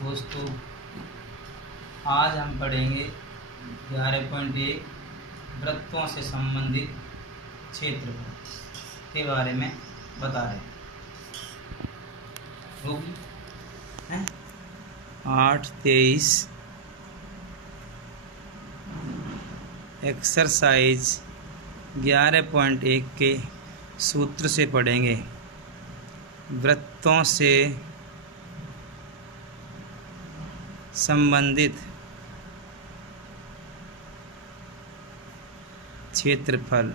दोस्तों, आज हम पढ़ेंगे 11.1 वृत्तों से संबंधित क्षेत्र के बारे में बता रहे हैं। 8:23 एक्सरसाइज 11.1 के सूत्र से पढ़ेंगे। वृत्तों से संबंधित क्षेत्रफल।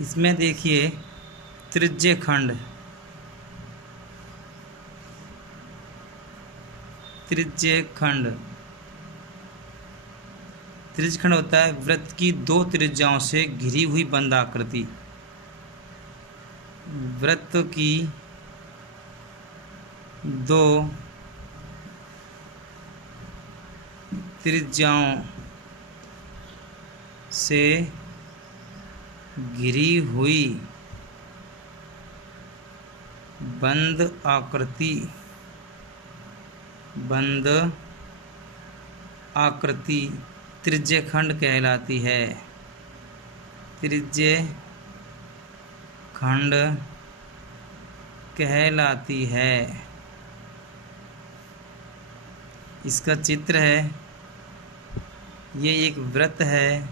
इसमें देखिए त्रिज्यखंड होता है वृत्त की दो त्रिज्याओं से घिरी हुई बंद आकृति। वृत्त की दो त्रिज्याओं से घिरी हुई बंद आकृति त्रिज्यखंड कहलाती है। त्रिज्यखंड कहलाती है। इसका चित्र है, ये एक वृत्त है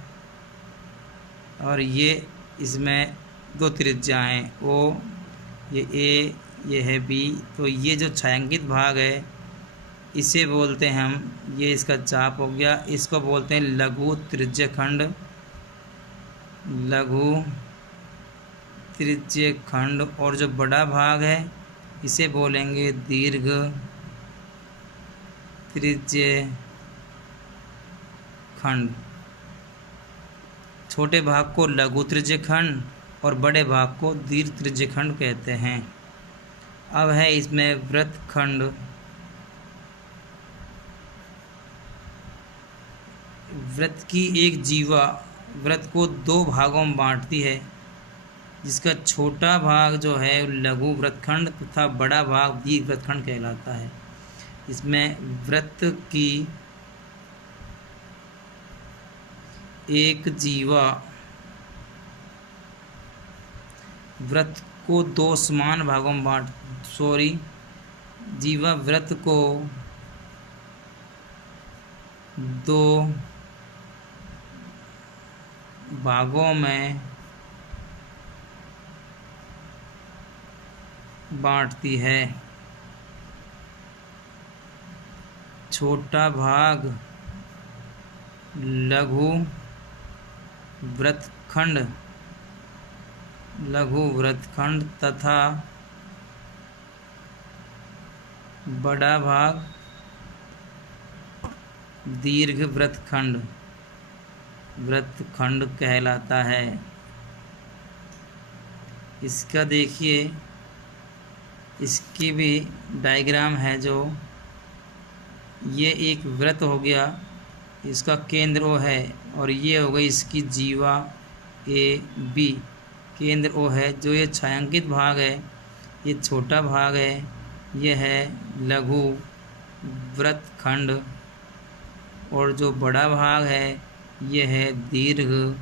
और ये इसमें दो त्रिज्याएं ओ, ये ए, ये है बी। तो ये जो छायांकित भाग है इसे बोलते हैं हम, ये इसका चाप हो गया, इसको बोलते हैं लघु त्रिज्यखंड। और जो बड़ा भाग है इसे बोलेंगे दीर्घ त्रिज्यखंड। छोटे भाग को लघु त्रिज्यखंड और बड़े भाग को दीर्घ त्रिज्यखंड कहते हैं। अब है इसमें वृत्तखंड। वृत्त की एक जीवा वृत्त को दो भागों में बांटती है, जिसका छोटा भाग जो है लघु वृत्तखंड तथा बड़ा भाग दीर्घ वृत्तखंड कहलाता है। इसमें वृत्त की एक जीवा वृत्त को दो समान भागों में जीवा वृत्त को दो भागों में बांटती है। छोटा भाग लघु वृत्तखंड तथा बड़ा भाग दीर्घ वृत्तखंड कहलाता है। इसका देखिए, इसकी भी डायग्राम है। जो ये एक वृत्त हो गया, इसका केंद्र ओ है और ये हो गई इसकी जीवा ए बी। केंद्र ओ है। जो ये छायांकित भाग है ये छोटा भाग है, ये है लघु वृत्तखंड। और जो बड़ा भाग है ये है दीर्घ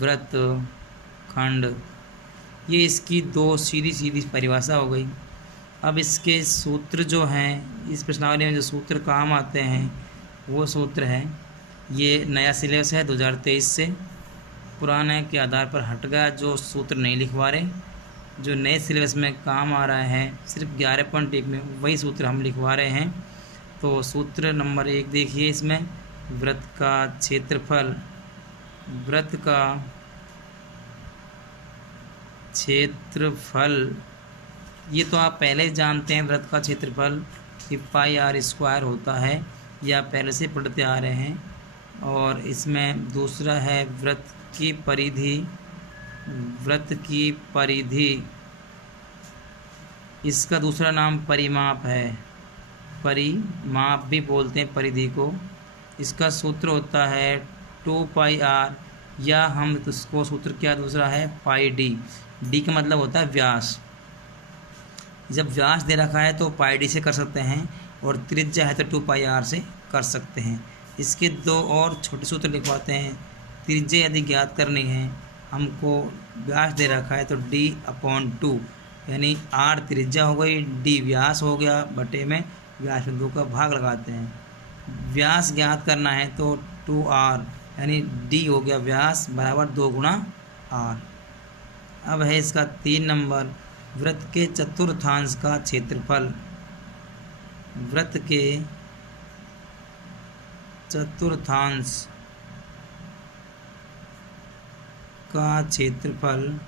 वृत्तखंड। ये इसकी दो सीधी परिभाषा हो गई। अब इसके सूत्र जो हैं, इस प्रश्नावली में जो सूत्र काम आते हैं वो सूत्र है। ये नया सिलेबस है 2023 से, पुराने के आधार पर हट गया। जो सूत्र नहीं लिखवा रहे, जो नए सिलेबस में काम आ रहा है सिर्फ 11.1 में वही सूत्र हम लिखवा रहे हैं। तो सूत्र नंबर 1 देखिए, इसमें वृत्त का क्षेत्रफल। वृत्त का क्षेत्रफल ये तो आप पहले ही जानते हैं। वृत्त का क्षेत्रफल कि πr² होता है, या पहले से पढ़ते आ रहे हैं। और इसमें दूसरा है वृत्त की परिधि। इसका दूसरा नाम परिमाप है। परिमाप भी बोलते हैं परिधि को। इसका सूत्र होता है 2πr, या हम इसको सूत्र क्या दूसरा है πd। डी का मतलब होता है व्यास। जब व्यास दे रखा है तो पाई डी से कर सकते हैं, और त्रिज्या है तो 2 पाई आर से कर सकते हैं। इसके दो और छोटे सूत्र लिखवाते हैं। त्रिज्या यदि ज्ञात करनी है, हमको व्यास दे रखा है तो d/2, यानी r त्रिज्या हो गई, d व्यास हो गया, बटे में व्यास में 2 का भाग लगाते हैं। व्यास ज्ञात करना है तो 2r, यानी d हो गया व्यास बराबर 2 गुणा r। अब है इसका 3 नंबर, वृत्त के चतुर्थांश का क्षेत्रफल। वृत्त के चतुर्थांश का क्षेत्रफल,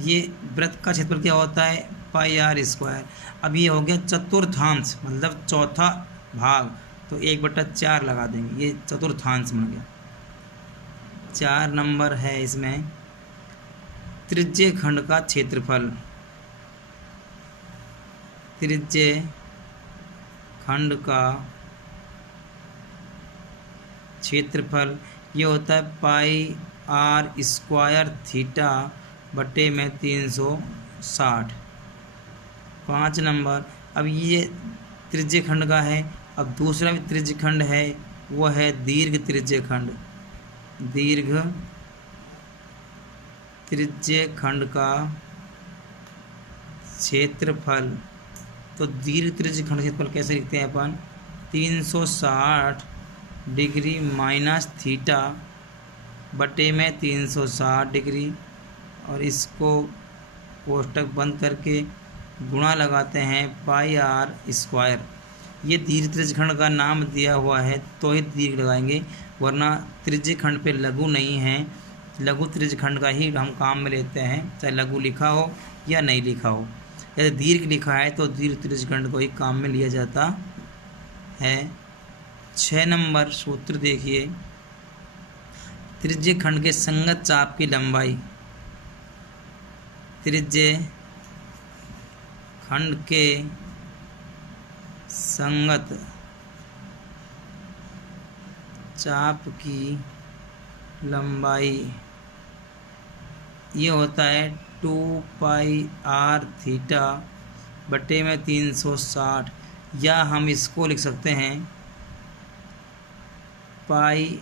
ये वृत्त का क्षेत्रफल क्या होता है, पाई आर स्क्वायर। अब ये हो गया चतुर्थांश, मतलब चौथा भाग, तो 1/4 लगा देंगे, ये चतुर्थांश बन गया। 4 नंबर है इसमें, त्रिज्य खंड का क्षेत्रफल। त्रिज्य खंड का क्षेत्रफल ये होता है पाई आर स्क्वायर थीटा बटे में 360। 5 नंबर, अब ये त्रिज्य खंड का है। अब दूसरा भी त्रिज्य खंड है, वो है दीर्घ त्रिज्य खंड। दीर्घ त्रिज्य खंड का क्षेत्रफल, तो दीर्घ त्रिज्य खंड क्षेत्रफल कैसे लिखते हैं अपन, 360 डिग्री माइनस थीटा बटे में 360 डिग्री, और इसको कोष्टक बंद करके गुणा लगाते हैं पाई आर स्क्वायर। ये दीर्घ त्रिज्य खंड का नाम दिया हुआ है तो ही दीर्घ लगाएंगे, वरना त्रिज्य खंड पे लघु नहीं है। लघु त्रिज्य खंड का ही हम काम में लेते हैं, चाहे लघु लिखा हो या नहीं लिखा हो। यदि दीर्घ लिखा है तो दीर्घ त्रिज्य खंड को ही काम में लिया जाता है। 6 नंबर सूत्र देखिए, त्रिज्य खंड के संगत चाप की लंबाई। त्रिज्य खंड के संगत चाप की लंबाई ये होता है 2 पाई आर थीटा बटे में 360, या हम इसको लिख सकते हैं पाई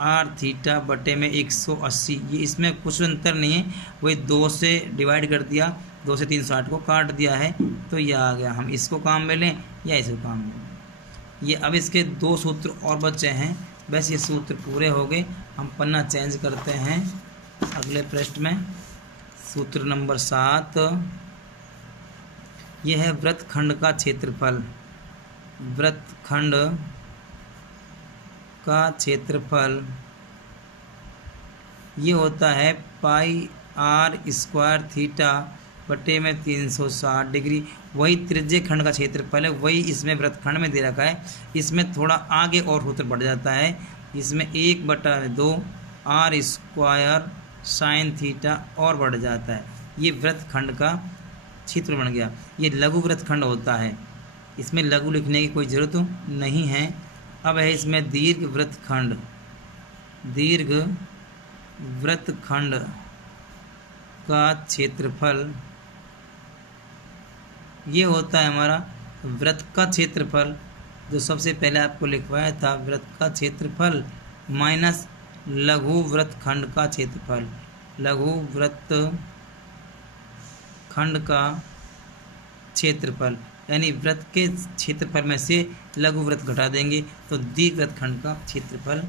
आर थीटा बटे में 180। ये इसमें कुछ अंतर नहीं है, वही 2 से डिवाइड कर दिया, 2 से 360 को काट दिया है, तो ये आ गया। हम इसको काम में लें या इसको काम में लें। ये अब इसके 2 सूत्र और बचे हैं, बस ये सूत्र पूरे हो गए। हम पन्ना चेंज करते हैं अगले पृष्ठ में। सूत्र नंबर 7, यह है वृत्त खंड का क्षेत्रफल। वृत्त खंड का क्षेत्रफल ये होता है पाई आर स्क्वायर थीटा बटे में 360 डिग्री। वही त्रिज्य खंड का क्षेत्रफल है, वही इसमें वृत्तखंड में दे रखा है। इसमें थोड़ा आगे और सूत्र बढ़ जाता है, इसमें 1/2 आर स्क्वायर साइन थीटा और बढ़ जाता है। ये वृत्तखंड का क्षेत्र बन गया। ये लघु वृत्तखंड होता है, इसमें लघु लिखने की कोई ज़रूरत नहीं है। अब है इसमें दीर्घ वृत्तखंड। दीर्घ वृत्तखंड का क्षेत्रफल ये होता है हमारा वृत्त का क्षेत्रफल, जो सबसे पहले आपको लिखवाया था, वृत्त का क्षेत्रफल माइनस लघु वृत्तखंड का क्षेत्रफल। लघु वृत्तखंड का क्षेत्रफल, यानी वृत्त के क्षेत्रफल में से लघु वृत्त घटा देंगे तो दीर्घ वृत्तखंड का क्षेत्रफल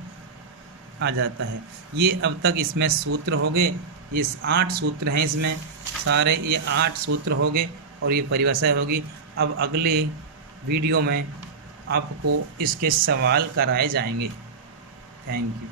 आ जाता है। ये अब तक इसमें सूत्र हो गए। ये 8 सूत्र हैं इसमें सारे, ये 8 सूत्र हो गए और ये परिभाषा होगी। अब अगले वीडियो में आपको इसके सवाल कराए जाएंगे। Thank you.